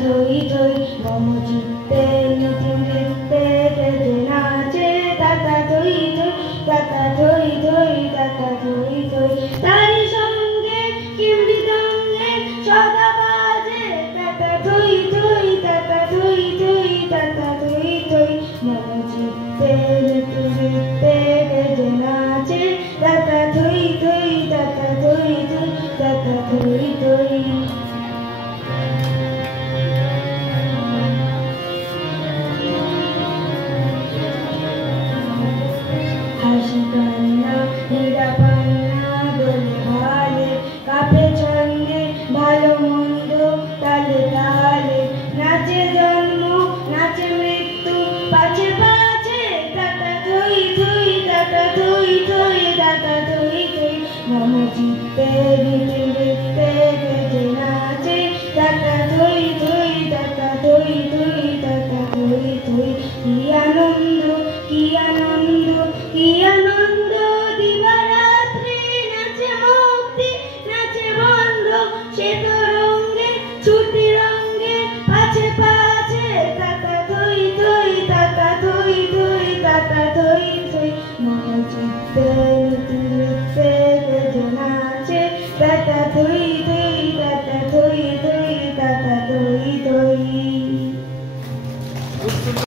থই থই মম চিত্তে নতুন নৃত্যে কেঁদে নাচে তাতা থই থই তাতা থই থই তাতা থই থই তারি সঙ্গে কি মৃদঙ্গে সদা বাজে তাতা থই থই তাতা থই থই তাতা থই থই মম চিত্তে নতুন নৃত্যে কেঁদে নাচে তাতা থই থই তাতা থই থই তাতা থই থই হাসি কান্না হীরা পান্না বলে ভালে কাপে ছন্দে ভালো মন্দ তালে তালে নাচে জন্ম নাচে মৃত্যু পাছে পাছে তাতা থই থই তাতা থই থই তাতা থই থই মম চিত্তে